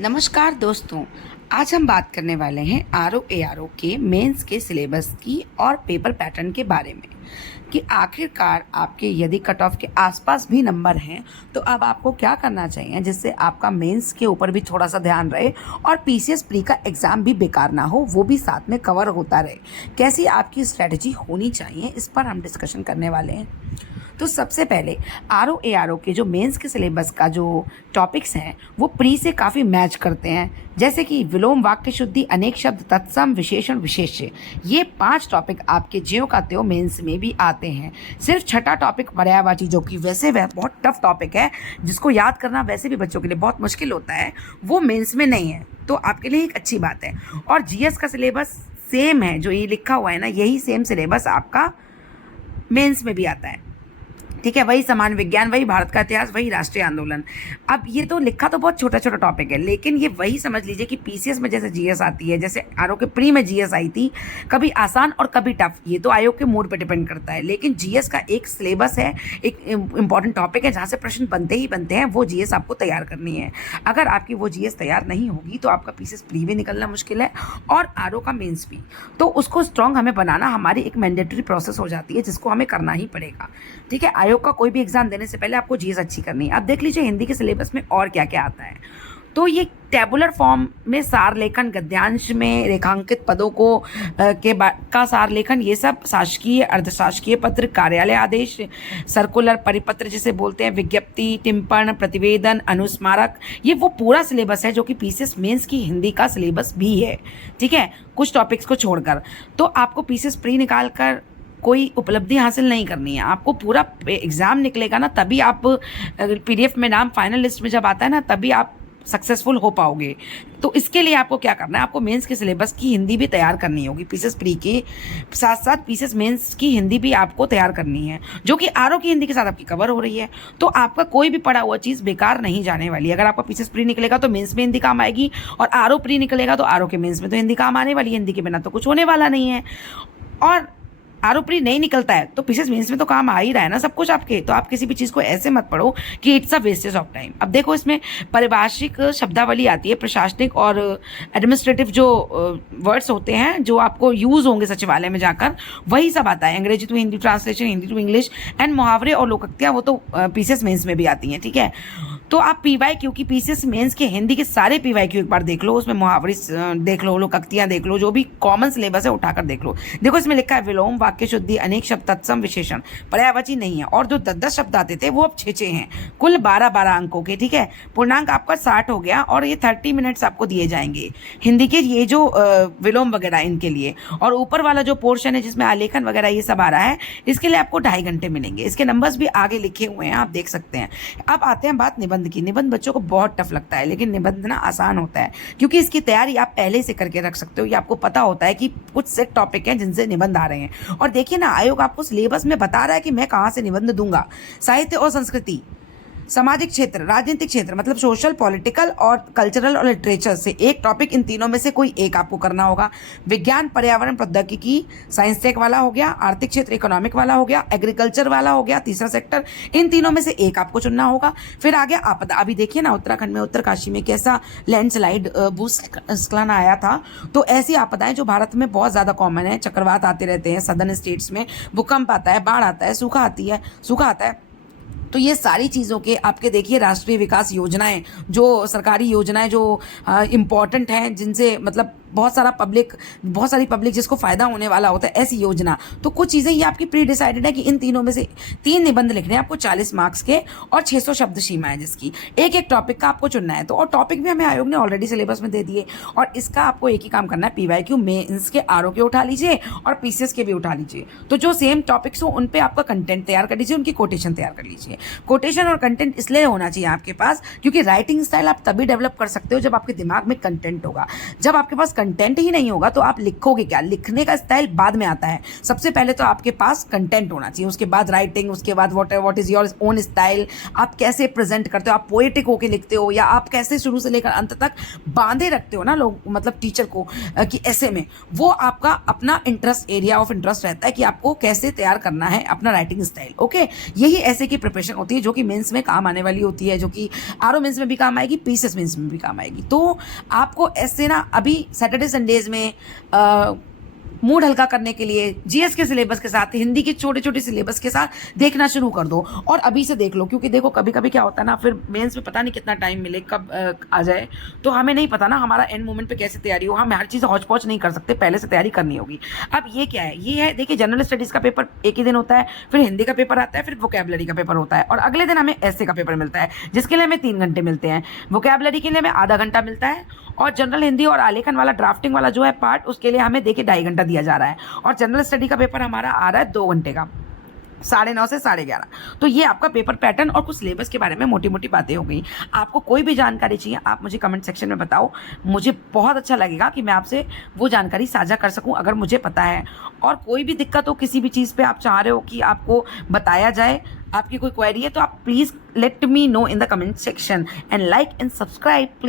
नमस्कार दोस्तों। आज हम बात करने वाले हैं आरओ के मेंस के सिलेबस की और पेपर पैटर्न के बारे में कि आखिरकार आपके यदि कट ऑफ के आसपास भी नंबर हैं तो अब आपको क्या करना चाहिए जिससे आपका मेंस के ऊपर भी थोड़ा सा ध्यान रहे और पीसीएस प्री का एग्ज़ाम भी बेकार ना हो, वो भी साथ में कवर होता रहे। कैसी आपकी स्ट्रेटजी होनी चाहिए, इस पर हम डिस्कशन करने वाले हैं। तो सबसे पहले आरओ के जो मेंस के सिलेबस का जो टॉपिक्स हैं वो प्री से काफ़ी मैच करते हैं, जैसे कि विलोम, वाक्य शुद्धि, अनेक शब्द, तत्सम, विशेषण, विशेष्य। ये 5 टॉपिक आपके ज्यों का त्यों मेंस में भी आते हैं। सिर्फ छठा टॉपिक पर्यायवाची, जो कि वैसे वह बहुत टफ टॉपिक है, जिसको याद करना वैसे भी बच्चों के लिए बहुत मुश्किल होता है, वो मेंस में नहीं है, तो आपके लिए एक अच्छी बात है। और जीएस का सिलेबस सेम है, जो ये लिखा हुआ है ना, यही सेम सिलेबस आपका मेंस में भी आता है। ठीक है, वही समान विज्ञान, वही भारत का इतिहास, वही राष्ट्रीय आंदोलन। अब ये तो लिखा तो बहुत छोटा छोटा टॉपिक है, लेकिन ये वही समझ लीजिए कि पीसीएस में जैसे जीएस आती है, जैसे आरओ के प्री में जीएस आई थी, कभी आसान और कभी टफ, ये तो आयोग के मूड पर डिपेंड करता है। लेकिन जीएस का एक सिलेबस है, एक इंपॉर्टेंट टॉपिक है जहाँ से प्रश्न बनते ही बनते हैं, वो जीएस आपको तैयार करनी है। अगर आपकी वो जीएस तैयार नहीं होगी तो आपका पीसीएस प्री भी निकलना मुश्किल है और आरओ का मेंस भी। तो उसको स्ट्रॉन्ग हमें बनाना हमारी एक मैंडेटरी प्रोसेस हो जाती है, जिसको हमें करना ही पड़ेगा। ठीक है, आयोग का कोई भी एग्जाम देने से पहले आपको जीएस अच्छी करनी है। अब देख लीजिए हिंदी के सिलेबस में और क्या क्या आता है। तो ये टेबुलर फॉर्म में सार लेखन, गद्यांश में रेखांकित पदों को का सार लेखन, ये सब शासकीय, अर्धशासकीय पत्र, कार्यालय आदेश, सर्कुलर, परिपत्र जिसे बोलते हैं, विज्ञप्ति, टिप्पण, प्रतिवेदन, अनुस्मारक, ये वो पूरा सिलेबस है जो कि पीसीएस मेंस की हिंदी का सिलेबस भी है। ठीक है, कुछ टॉपिक्स को छोड़कर। तो आपको पीसीएस प्री निकाल कर कोई उपलब्धि हासिल नहीं करनी है, आपको पूरा एग्ज़ाम निकलेगा ना, तभी आप पीडीएफ में नाम फाइनल लिस्ट में जब आता है ना, तभी आप सक्सेसफुल हो पाओगे। तो इसके लिए आपको क्या करना है, आपको मेंस के सिलेबस की हिंदी भी तैयार करनी होगी। पीसीएस प्री के साथ साथ पीसीएस मेंस की हिंदी भी आपको तैयार करनी है, जो कि आरओ की हिंदी के साथ आपकी कवर हो रही है। तो आपका कोई भी पढ़ा हुआ चीज़ बेकार नहीं जाने वाली। अगर आपका पीसीएस प्री निकलेगा तो मेंस में हिंदी काम आएगी, और आरओ प्री निकलेगा तो आरओ के मेंस में तो हिंदी काम आने वाली है। हिंदी के बिना तो कुछ होने वाला नहीं है। और आरओ प्री नहीं निकलता है तो पीसीएस मेंस में तो काम आ ही रहा है ना सब कुछ आपके। तो आप किसी भी चीज़ को ऐसे मत पढ़ो कि it's a wastage of time. अब देखो, इसमें पारिभाषिक शब्दावली आती है, प्रशासनिक और एडमिनिस्ट्रेटिव जो वर्ड्स होते हैं जो आपको यूज़ होंगे सचिवालय में जाकर, वही सब आता है। अंग्रेजी to Hindi translation, Hindi to English, and मुहावरे और लोकोक्तियाँ, वो तो पीसीएस मेंस में भी आती हैं। ठीक है, तो आप पीवाईक्यू की, पीसीएस मेंस के हिंदी के सारे पीवाईक्यू एक बार देख लो, उसमें मुहावरे देख लो, लोकोक्तियाँ देख लो, जो भी कॉमन सिलेबस है उठाकर देख लो। देखो इसमें लिखा है विलोम, वाक्य शुद्धि, अनेक शब्द, तत्सम, विशेषण, पर्यायवाची नहीं है। और जो 10-10 शब्द आते थे वो अब 6-6 हैं, कुल 12-12 अंकों के। ठीक है, पूर्णांक आपका 60 हो गया, और ये 30 मिनट्स आपको दिए जाएंगे हिंदी के, ये जो विलोम वगैरह इनके लिए। और ऊपर वाला जो पोर्शन है जिसमें आलेखन वगैरह ये सब आ रहा है, इसके लिए आपको 2.5 घंटे मिलेंगे। इसके नंबर्स भी आगे लिखे हुए हैं, आप देख सकते हैं। अब आते हैं बात निबंध की। निबंध बच्चों को बहुत टफ लगता है, लेकिन निबंध ना आसान होता है, क्योंकि इसकी तैयारी आप पहले से करके रख सकते हो। ये आपको पता होता है कि कुछ सेट टॉपिक हैं जिनसे निबंध आ रहे हैं। और देखिए ना, आयोग आपको सिलेबस में बता रहा है कि मैं कहाँ से निबंध दूंगा। साहित्य और संस्कृति, सामाजिक क्षेत्र, राजनीतिक क्षेत्र, मतलब सोशल, पॉलिटिकल और कल्चरल और लिटरेचर से एक टॉपिक, इन तीनों में से कोई एक आपको करना होगा। विज्ञान, पर्यावरण, प्रौद्योगिकी, साइंस टेक वाला हो गया, आर्थिक क्षेत्र, इकोनॉमिक वाला हो गया, एग्रीकल्चर वाला हो गया, तीसरा सेक्टर, इन तीनों में से एक आपको चुनना होगा। फिर आ गया आपदा। अभी देखिए ना, उत्तराखंड में, उत्तरकाशी में कैसा लैंडस्लाइड, भूस्खलन आया था। तो ऐसी आपदाएं जो भारत में बहुत ज़्यादा कॉमन है, चक्रवात आते रहते हैं सदर्न स्टेट्स में, भूकंप आता है, बाढ़ आता है, सूखा आता है। तो ये सारी चीज़ों के आपके देखिए राष्ट्रीय विकास योजनाएं, जो सरकारी योजनाएं जो इम्पॉर्टेंट हैं, जिनसे मतलब बहुत सारी पब्लिक जिसको फ़ायदा होने वाला होता है, ऐसी योजना। तो कुछ चीज़ें ये आपकी प्री डिसाइडेड है कि इन तीनों में से 3 निबंध लिखने हैं आपको, 40 मार्क्स के, और 600 शब्द सीमा है जिसकी। एक एक टॉपिक का आपको चुनना है। तो और टॉपिक भी हमें आयोग ने ऑलरेडी सिलेबस में दे दिए, और इसका आपको एक ही काम करना है, पीवाईक्यू मेंस के आरओ के उठा लीजिए और पीसीएस के भी उठा लीजिए। तो जो सेम टॉपिक्स हो उन पर आपका कंटेंट तैयार कर लीजिए, उनकी कोटेशन तैयार कर लीजिए। कोटेशन और कंटेंट इसलिए होना चाहिए आपके पास, क्योंकि राइटिंग स्टाइल आप तभी डेवलप कर सकते हो जब आपके दिमाग में कंटेंट होगा। जब आपके पास कंटेंट ही नहीं होगा तो आप लिखोगे क्या? लिखने का स्टाइल बाद में आता है। सबसे पहले तो आपके पास कंटेंट होना चाहिए, उसके बाद राइटिंग, उसके बाद what is your own style, आप कैसे प्रेजेंट करते हो, आप पोएटिक होके लिखते हो या आप कैसे शुरू से लेकर अंत तक बांधे रखते हो ना लोग, मतलब टीचर को कि ऐसे में, वो आपका अपना इंटरेस्ट, एरिया ऑफ इंटरेस्ट रहता है कि आपको कैसे तैयार करना है अपना राइटिंग स्टाइल। ओके, यही ऐसे की प्रिपरेशन होती है जो कि मेंस में काम आने वाली होती है, जो कि आरओ मेंस में भी काम आएगी, पीसीएस मेंस में भी काम आएगी। तो आपको ऐसे ना अभी सैटरडे संडेज में मूड हल्का करने के लिए जीएस के सिलेबस के साथ, हिंदी के छोटे छोटे सिलेबस के साथ देखना शुरू कर दो और अभी से देख लो, क्योंकि देखो कभी कभी क्या होता है ना, फिर मेंस में पता नहीं कितना टाइम मिले, कब आ जाए, तो हमें नहीं पता ना हमारा एंड मोमेंट पे कैसे तैयारी हो, हम हर चीज़ हौच पौच नहीं कर सकते, पहले से तैयारी करनी होगी। अब ये क्या है, ये है देखिए जनरल स्टडीज़ का पेपर एक ही दिन होता है, फिर हिंदी का पेपर आता है, फिर वोकैबुलरी का पेपर होता है और अगले दिन हमें ऐसे का पेपर मिलता है जिसके लिए हमें 3 घंटे मिलते हैं, वोकैबुलरी के लिए हमें आधा घंटा मिलता है और जनरल हिंदी और आलेखन वाला ड्राफ्टिंग वाला जो है पार्ट, उसके लिए हमें देखिए 2.5 घंटा दिया जा रहा है और जनरल स्टडी का पेपर हमारा आ रहा है 2 घंटे का, 9:30 से 11:30। तो ये आपका पेपर पैटर्न और कुछ सिलेबस के बारे में मोटी मोटी बातें हो गई। आपको कोई भी जानकारी चाहिए आप मुझे कमेंट सेक्शन में बताओ, मुझे बहुत अच्छा लगेगा कि मैं आपसे वो जानकारी साझा कर सकूं अगर मुझे पता है। और कोई भी दिक्कत हो, किसी भी चीज़ पे आप चाह रहे हो कि आपको बताया जाए, आपकी कोई क्वेरी है, तो आप please let me know in the comment section and like and subscribe please.